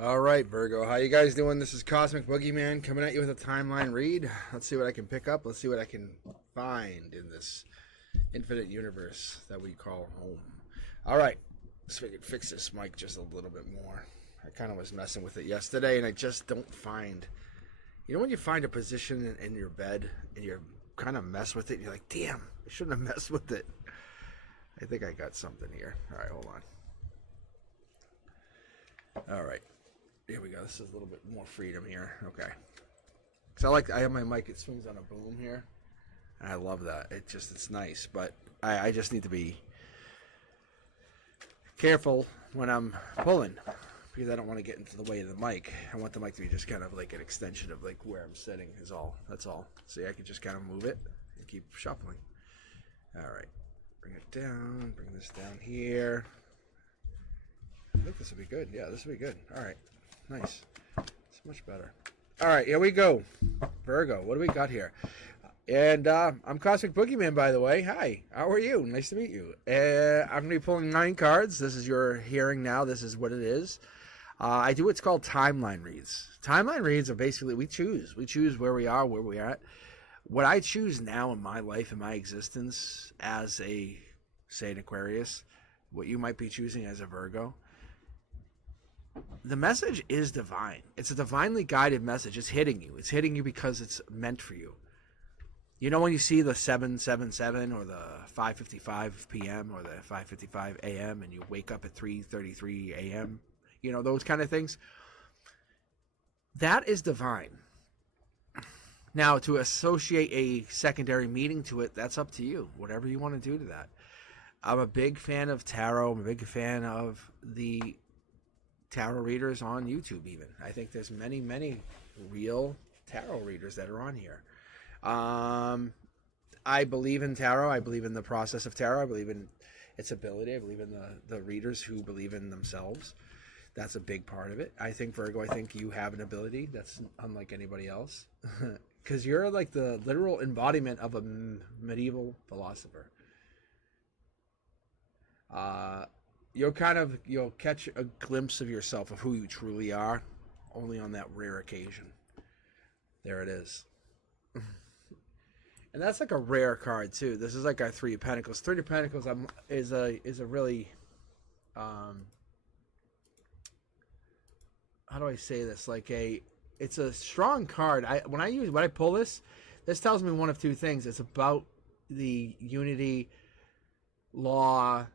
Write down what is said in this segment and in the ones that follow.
All right, Virgo. How you guys doing? This is Cosmic Boogeyman coming at you with a timeline read. Let's see what I can pick up. Let's see what I can find in this infinite universe that we call home. All right. So we can fix this mic just a little bit more. I kind of was messing with it yesterday, and I just don't find... You know when you find a position in your bed, and you're kind of mess with it, and you're like, damn, I shouldn't have messed with it. I think I got something here. All right, hold on. All right. Here we go. This is a little bit more freedom here. Okay. Because I have my mic, it swings on a boom here. And I love that. It's nice. But I just need to be careful when I'm pulling. Because I don't want to get into the way of the mic. I want the mic to be just kind of like an extension of like where I'm sitting is all. That's all. See, I can just kind of move it and keep shuffling. All right. Bring it down. Bring this down here. I think this will be good. Yeah, this will be good. All right. Nice. It's much better. All right, here we go. Virgo, what do we got here? And I'm Cosmic Boogeyman, by the way. Hi, how are you? Nice to meet you. I'm going to be pulling 9 cards. This is your hearing now. This is what it is. I do what's called timeline reads. Timeline reads are basically, we choose. We choose where we are, where we are at. What I choose now in my life, in my existence, as a, say, an Aquarius, what you might be choosing as a Virgo, the message is divine. It's a divinely guided message. It's hitting you. It's hitting you because it's meant for you. You know when you see the 777 or the 5:55 p.m. or the 5:55 a.m. and you wake up at 3:33 a.m., you know, those kind of things? That is divine. Now, to associate a secondary meaning to it, that's up to you. Whatever you want to do to that. I'm a big fan of tarot. I'm a big fan of the tarot readers on YouTube even. I think there's many real tarot readers that are on here. I believe in tarot. I believe in the process of tarot. I believe in its ability. I believe in the readers who believe in themselves. That's a big part of it. I think, Virgo, I think you have an ability that's unlike anybody else. Because you're like the literal embodiment of a medieval philosopher. You'll catch a glimpse of yourself, of who you truly are, only on that rare occasion. There it is. And that's like a rare card too. This is like our 3 of Pentacles. 3 of Pentacles is a really how do I say this? It's a strong card. When I pull this tells me one of 2 things. It's about the unity, law,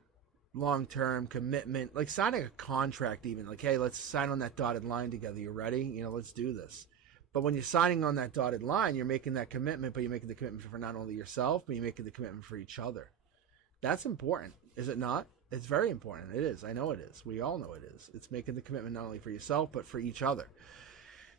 long-term commitment, like signing a contract even. Like, hey, let's sign on that dotted line together. You ready? You know, let's do this. But when you're signing on that dotted line, you're making that commitment, but you're making the commitment for not only yourself, but you're making the commitment for each other. That's important, is it not? It's very important. It is. I know it is. We all know it is. It's making the commitment not only for yourself, but for each other.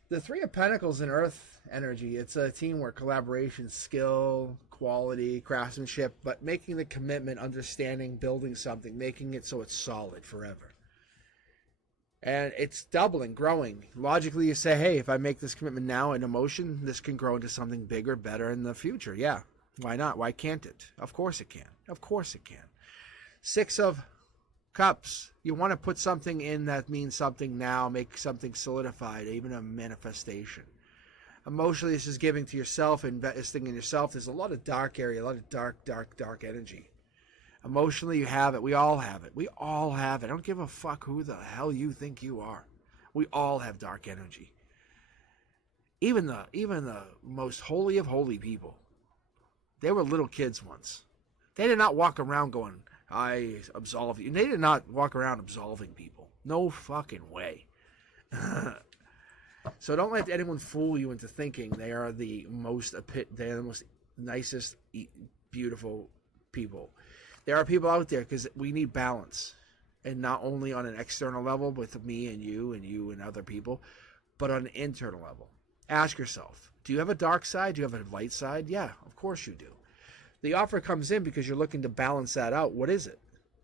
The 3 of Pentacles in Earth energy, it's a teamwork, collaboration, skill, quality, craftsmanship, but making the commitment, understanding, building something, making it so it's solid forever. And it's doubling, growing. Logically, you say, hey, if I make this commitment now in emotion, this can grow into something bigger, better in the future. Yeah, why not? Why can't it? Of course it can. Of course it can. 6 of Cups. You want to put something in that means something now, make something solidified, even a manifestation. Emotionally, this is giving to yourself, investing in yourself. There's a lot of dark area, a lot of dark energy. Emotionally, you have it. We all have it. We all have it. I don't give a fuck who the hell you think you are. We all have dark energy. Even the most holy of holy people. They were little kids once. They did not walk around going, I absolve you. They did not walk around absolving people. No fucking way. So don't let anyone fool you into thinking they are the most nicest, beautiful people. There are people out there because we need balance. And not only on an external level with me and you and other people, but on an internal level. Ask yourself, do you have a dark side? Do you have a light side? Yeah, of course you do. The offer comes in because you're looking to balance that out. What is it?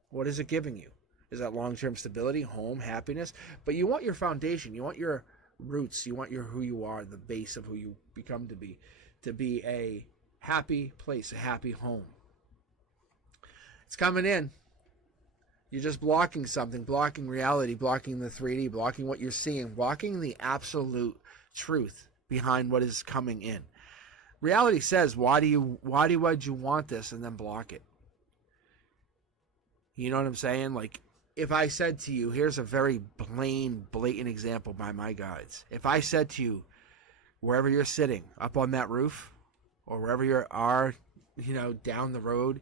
What is it giving you? Is that long-term stability, home, happiness? But you want your foundation. You want your roots. You want who you are, the base of who you become to be a happy place, a happy home. It's coming in. You're just blocking something, blocking reality, blocking the 3D, blocking what you're seeing, blocking the absolute truth behind what is coming in. Reality says, why would you want this, and then block it. You know what I'm saying? Like, if I said to you, here's a very blatant example by my guides. If I said to you, wherever you're sitting, up on that roof, or wherever you are, down the road,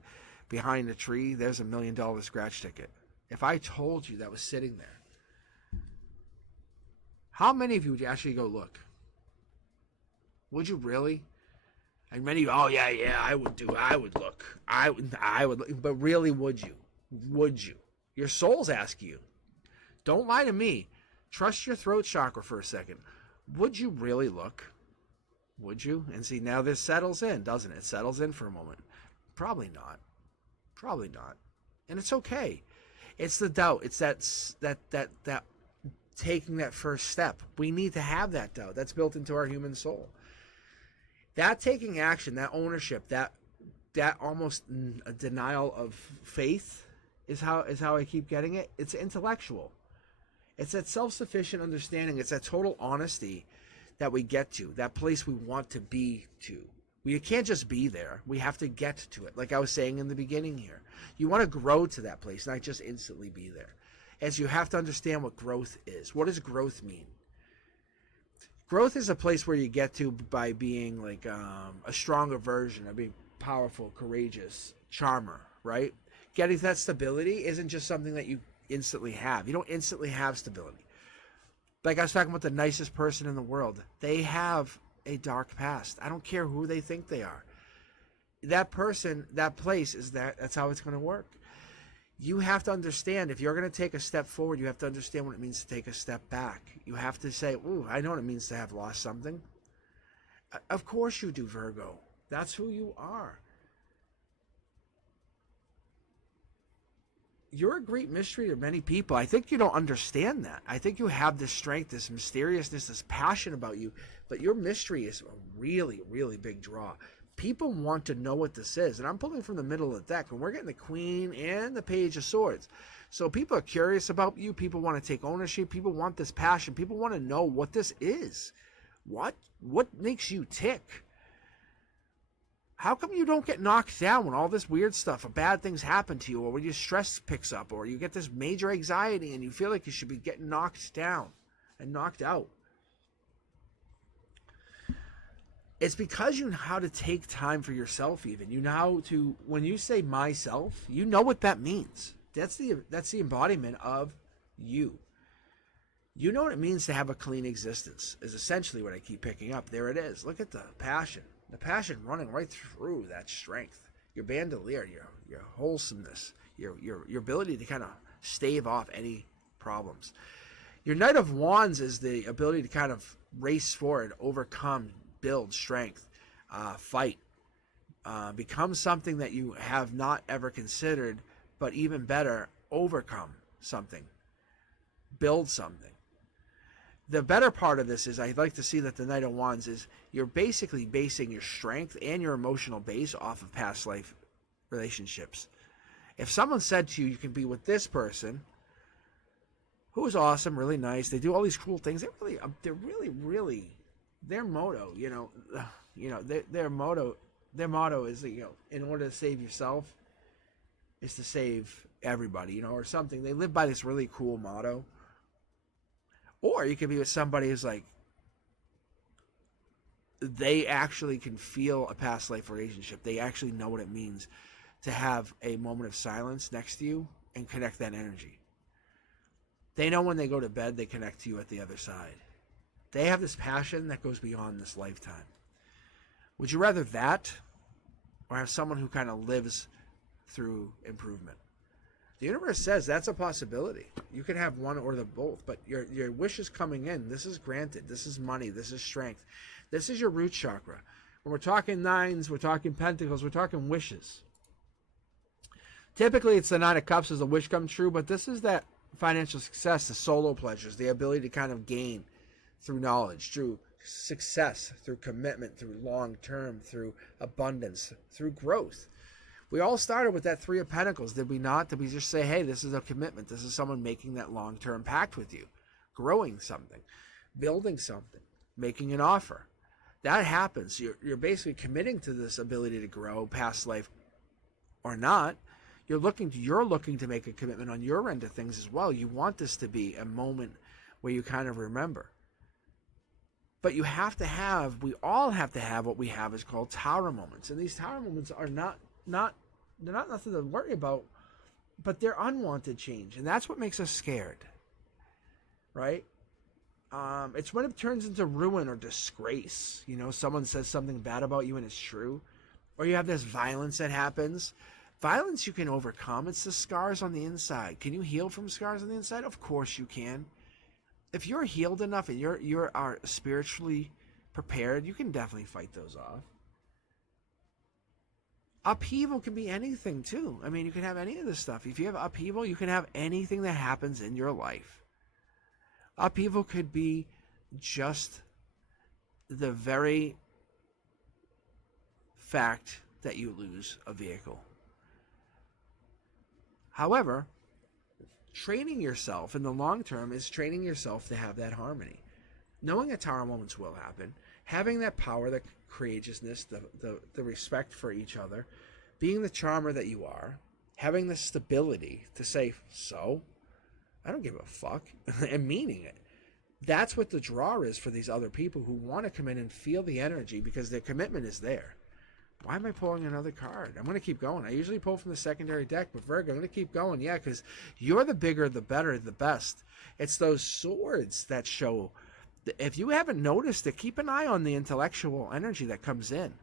behind a tree, there's $1 million scratch ticket. If I told you that was sitting there, how many of you would actually go look? Would you really? And many of you, oh yeah, I would look. I would look. But really, would you? Would you? Your soul's asking you. Don't lie to me. Trust your throat chakra for a second. Would you really look? Would you? And see, now this settles in, doesn't it? It settles in for a moment. Probably not. Probably not. And it's okay. It's the doubt. It's that taking that first step. We need to have that doubt. That's built into our human soul. That taking action, that ownership, that almost a denial of faith is how I keep getting it. It's intellectual. It's that self-sufficient understanding. It's that total honesty that we get to, that place we want to be to. We can't just be there. We have to get to it. Like I was saying in the beginning here. You want to grow to that place, not just instantly be there. As you have to understand what growth is. What does growth mean? Growth is a place where you get to by being like a stronger version, of being powerful, courageous, charmer, right? Getting that stability isn't just something that you instantly have. You don't instantly have stability. Like I was talking about the nicest person in the world. They have a dark past. I don't care who they think they are. That person, that place is that's how it's going to work. You have to understand, if you're going to take a step forward, you have to understand what it means to take a step back. You have to say, ooh, I know what it means to have lost something. Of course you do, Virgo. That's who you are. You're a great mystery to many people. I think you don't understand that. I think you have this strength, this mysteriousness, this passion about you, but your mystery is a really, really big draw. People want to know what this is, and I'm pulling from the middle of the deck, and we're getting the Queen and the Page of Swords. So people are curious about you. People want to take ownership. People want this passion. People want to know what this is. What makes you tick? How come you don't get knocked down when all this weird stuff or bad things happen to you, or when your stress picks up, or you get this major anxiety and you feel like you should be getting knocked down and knocked out? It's because you know how to take time for yourself even. You know how to, when you say myself, you know what that means. That's the embodiment of you. You know what it means to have a clean existence, is essentially what I keep picking up. There it is. Look at the passion. The passion running right through that strength. Your bandolier, your wholesomeness, your ability to kind of stave off any problems. Your Knight of Wands is the ability to kind of race forward, overcome, build strength, fight, become something that you have not ever considered, but even better, overcome something, build something. The better part of this is I'd like to see that the Knight of Wands is you're basically basing your strength and your emotional base off of past life relationships. If someone said to you, you can be with this person who is awesome, really nice, they do all these cool things, they're really their motto, their motto is, in order to save yourself is to save everybody, or something. They live by this really cool motto. Or you could be with somebody who's like, they actually can feel a past life relationship. They actually know what it means to have a moment of silence next to you and connect that energy. They know when they go to bed, they connect to you at the other side. They have this passion that goes beyond this lifetime. Would you rather that, or have someone who kind of lives through improvement? The universe says that's a possibility. You can have one or the both, but your wish is coming in. This is granted. This is money. This is strength. This is your root chakra. When we're talking nines, we're talking pentacles, we're talking wishes. Typically, it's the Nine of Cups as a wish come true, but this is that financial success, the solo pleasures, the ability to kind of gain through knowledge, through success, through commitment, through long term, through abundance, through growth. We all started with that Three of Pentacles, did we not? Did we just say, hey, this is a commitment. This is someone making that long-term pact with you, growing something, building something, making an offer. That happens. You're basically committing to this ability to grow past life or not. You're looking to make a commitment on your end of things as well. You want this to be a moment where you kind of remember. But you have to have, we all have to have what we have is called tower moments. And these tower moments are they're not nothing to worry about, but they're unwanted change. And that's what makes us scared, right? It's when it turns into ruin or disgrace. You know, someone says something bad about you and it's true. Or you have this violence that happens. Violence you can overcome. It's the scars on the inside. Can you heal from scars on the inside? Of course you can. If you're healed enough and you are spiritually prepared, you can definitely fight those off. Upheaval can be anything too. I mean, you can have any of this stuff. If you have upheaval, you can have anything that happens in your life. Upheaval could be just the very fact that you lose a vehicle. However, training yourself in the long term is training yourself to have that harmony. Knowing that tower moments will happen, having that power, that courageousness, the respect for each other, being the charmer that you are, having the stability to say, so, I don't give a fuck, and meaning it. That's what the draw is for these other people who want to come in and feel the energy because their commitment is there. Why am I pulling another card? I'm going to keep going. I usually pull from the secondary deck, but Virgo, I'm going to keep going. Yeah, because you're the bigger, the better, the best. It's those swords that show. If you haven't noticed it, keep an eye on the intellectual energy that comes in.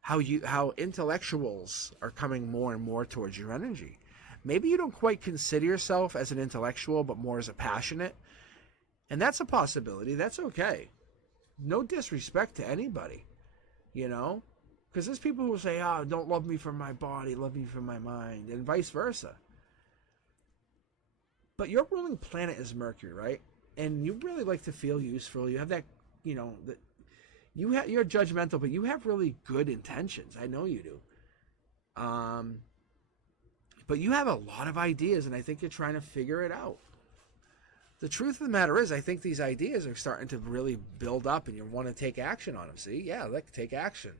How intellectuals are coming more and more towards your energy. Maybe you don't quite consider yourself as an intellectual, but more as a passionate. And that's a possibility. That's okay. No disrespect to anybody, you know? Because there's people who will say, oh, don't love me for my body, love me for my mind, and vice versa. But your ruling planet is Mercury, right? And you really like to feel useful. You have that, you know, that you're judgmental, but you have really good intentions. I know you do. But you have a lot of ideas, and I think you're trying to figure it out. The truth of the matter is, I think these ideas are starting to really build up, and you want to take action on them. See? Yeah, like take action.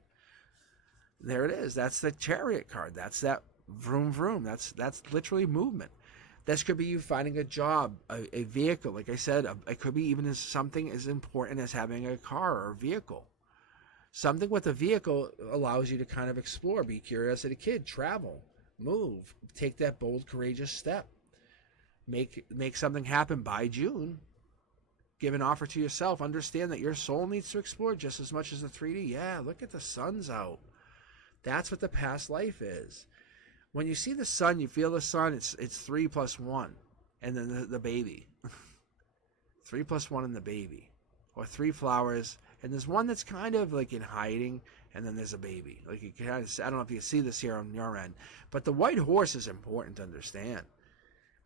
There it is. That's the Chariot card. That's that vroom vroom. That's literally movement. This could be you finding a job, a vehicle. Like I said, it could be even as something as important as having a car or a vehicle. Something with a vehicle allows you to kind of explore, be curious as a kid, travel, move, take that bold, courageous step. Make something happen by June. Give an offer to yourself. Understand that your soul needs to explore just as much as the 3D. Yeah, look at the sun's out. That's what the past life is. When you see the sun, you feel the sun, it's 3 plus 1. And then the baby. 3 plus 1 and the baby. Or 3 flowers. And there's one that's kind of like in hiding. And then there's a baby. Like you can, I don't know if you see this here on your end. But the white horse is important to understand.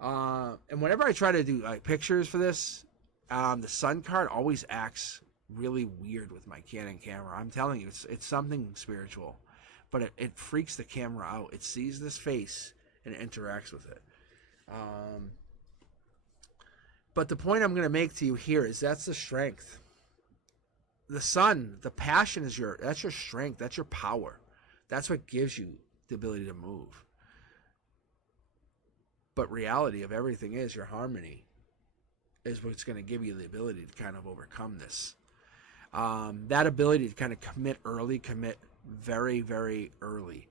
And whenever I try to do pictures for this, the sun card always acts really weird with my Canon camera. I'm telling you, it's something spiritual. But it freaks the camera out. It sees this face and it interacts with it. But the point I'm going to make to you here is that's the strength. The sun, the passion that's your strength. That's your power. That's what gives you the ability to move. But reality of everything is your harmony is what's going to give you the ability to kind of overcome this. That ability to kind of commit very, very early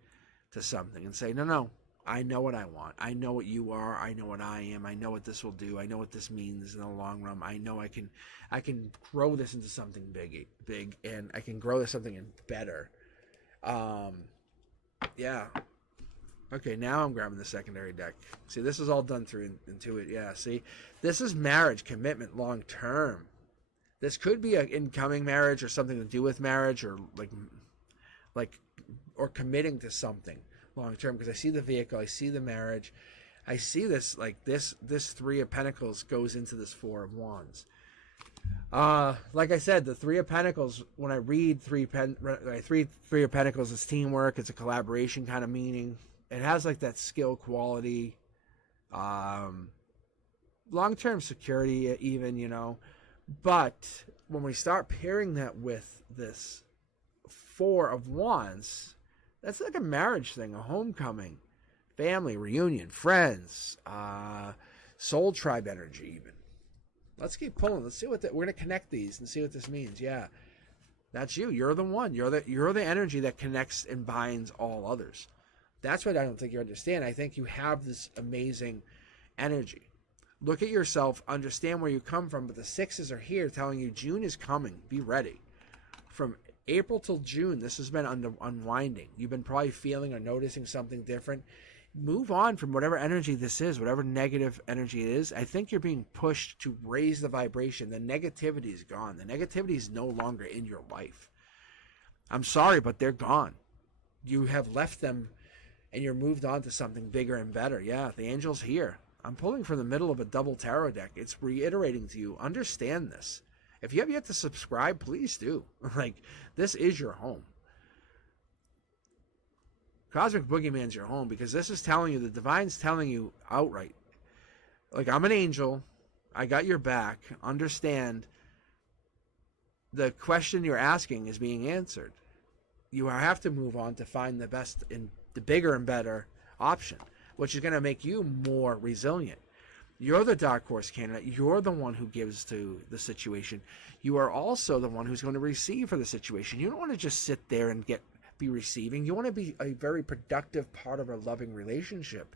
to something and say, no, I know what I want. I know what you are. I know what I am. I know what this will do. I know what this means in the long run. I know I can grow this into something big, and I can grow this something better. Yeah. Okay, now I'm grabbing the secondary deck. See, this is all done through Intuit. Yeah, see? This is marriage, commitment, long term. This could be an incoming marriage or something to do with marriage or or committing to something long term, because I see the vehicle, I see the marriage, I see this this 3 of Pentacles goes into this 4 of Wands. Like I said, the 3 of Pentacles, when I read 3 of Pentacles, it's teamwork, it's a collaboration kind of meaning. it has like that skill quality, long-term security even, you know. But when we start pairing that with this Four of Wands, that's like a marriage thing, a homecoming, family reunion, friends, soul tribe energy even. Let's keep pulling. Let's see what we're gonna connect these and see what this means. Yeah, that's you. You're the one. You're the energy that connects and binds all others. That's what I don't think you understand. I think you have this amazing energy. Look at yourself, understand where you come from, but the sixes are here telling you June is coming. Be ready. From April till June, this has been unwinding. You've been probably feeling or noticing something different. Move on from whatever energy this is, whatever negative energy it is. I think you're being pushed to raise the vibration. The negativity is gone. The negativity is no longer in your life. I'm sorry, but they're gone. You have left them and you're moved on to something bigger and better. Yeah, the angel's here. I'm pulling from the middle of a double tarot deck. It's reiterating to you, understand this. If you have yet to subscribe, please do. Like, this is your home. Cosmic Boogeyman's your home, because this is telling you, the divine's telling you outright, like, I'm an angel. I got your back. Understand the question you're asking is being answered. You have to move on to find the best and the bigger and better option, which is going to make you more resilient. You're the dark horse candidate. You're the one who gives to the situation. You are also the one who's going to receive for the situation. You don't want to just sit there and be receiving. You want to be a very productive part of a loving relationship.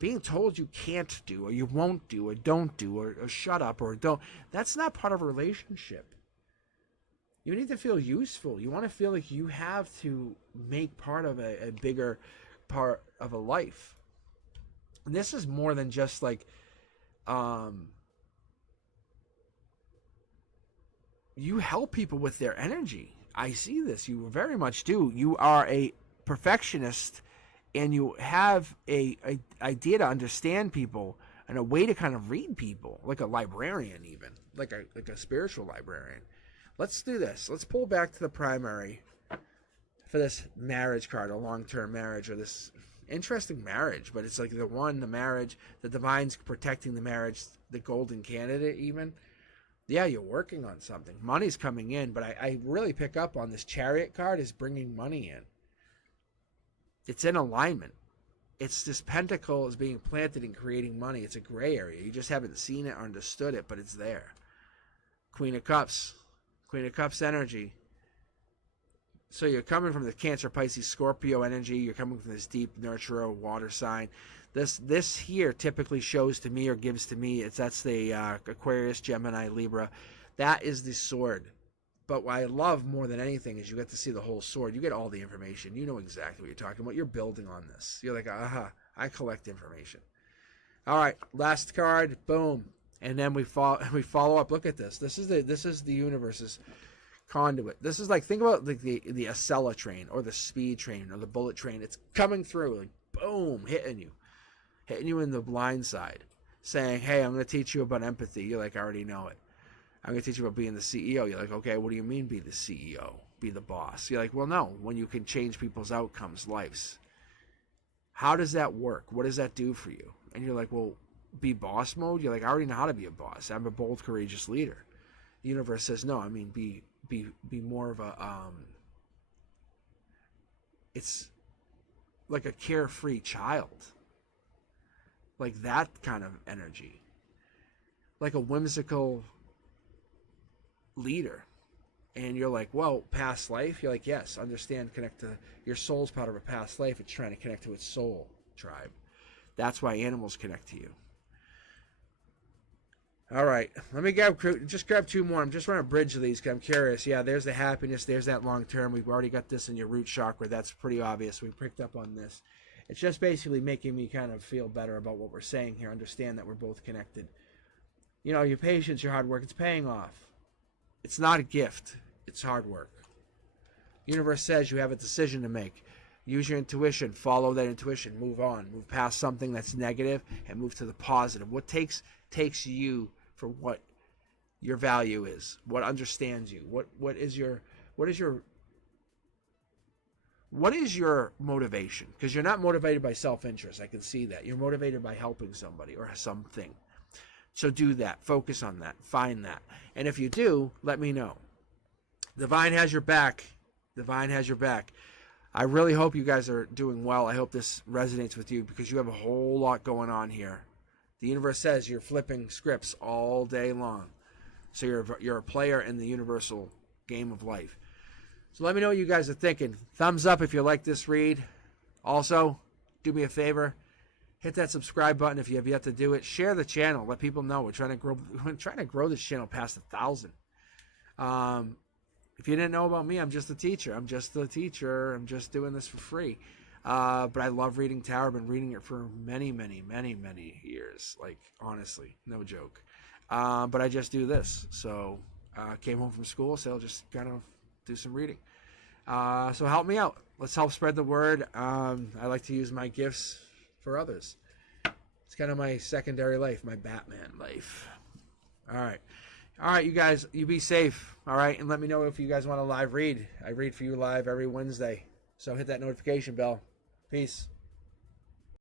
Being told you can't do, or you won't do, or don't do, or shut up, or don't, that's not part of a relationship. You need to feel useful. You want to feel like you have to make part of a bigger part of a life. And this is more than just like, you help people with their energy. I see this. You very much do. You are a perfectionist, and you have a idea to understand people and a way to kind of read people, like a librarian, even like a spiritual librarian. Let's do this. Let's pull back to the primary for this marriage card, a long-term marriage, or this interesting marriage, but it's like the marriage, the divine's protecting the marriage, the golden candidate even. Yeah, you're working on something. Money's coming in, but I really pick up on this Chariot card is bringing money in. It's in alignment. It's this pentacle is being planted and creating money. It's a gray area. You just haven't seen it or understood it, but it's there. Queen of Cups. Queen of Cups energy. So you're coming from the Cancer, Pisces, Scorpio energy. You're coming from this deep nurturer, water sign. This here typically shows to me or gives to me, that's the Aquarius, Gemini, Libra. That is the sword. But what I love more than anything is you get to see the whole sword. You get all the information. You know exactly what you're talking about. You're building on this. You're like, aha, I collect information. All right, last card, boom. And then we follow up. Look at this. This is the universe's conduit. This is like, think about like the Acela train or the speed train or the bullet train. It's coming through, like boom, hitting you in the blind side, saying, hey, I'm going to teach you about empathy. You're like, I already know it. I'm going to teach you about being the CEO. You're like, okay, what do you mean be the CEO? Be the boss? You're like, well, no, when you can change people's outcomes, lives. How does that work? What does that do for you? And you're like, well, be boss mode? You're like, I already know how to be a boss. I'm a bold, courageous leader. The universe says, no, I mean, be more of a, it's like a carefree child. Like that kind of energy. Like a whimsical leader. And you're like, well, past life? You're like, yes, understand, connect to your soul's part of a past life. It's trying to connect to its soul tribe. That's why animals connect to you. All right, let me grab two more. I'm just trying to bridge these because I'm curious. Yeah, there's the happiness. There's that long term. We've already got this in your root chakra. That's pretty obvious. We picked up on this. It's just basically making me kind of feel better about what we're saying here. Understand that we're both connected. You know, your patience, your hard work, it's paying off. It's not a gift. It's hard work. Universe says you have a decision to make. Use your intuition. Follow that intuition. Move on. Move past something that's negative and move to the positive. What takes you for what your value is? What understands you? What is your what is your motivation? Because you're not motivated by self-interest. I can see that. You're motivated by helping somebody or something. So do that. Focus on that. Find that. And if you do, let me know. Divine has your back. Divine has your back. I really hope you guys are doing well. I hope this resonates with you because you have a whole lot going on here. The universe says you're flipping scripts all day long. So you're a player in the universal game of life. So let me know what you guys are thinking. Thumbs up if you like this read. Also, do me a favor. Hit that subscribe button if you have yet to do it. Share the channel. Let people know. We're trying to grow this channel past 1,000. If you didn't know about me, I'm just a teacher. I'm just doing this for free. But I love reading tarot. I've been reading it for many, many, many, many years. Like, honestly, no joke. But I just do this. So came home from school, so I'll just kind of do some reading. So help me out. Let's help spread the word. I like to use my gifts for others. It's kind of my secondary life, my Batman life. All right, you guys, you be safe. All right, and let me know if you guys want a live read. I read for you live every Wednesday. So hit that notification bell. Peace.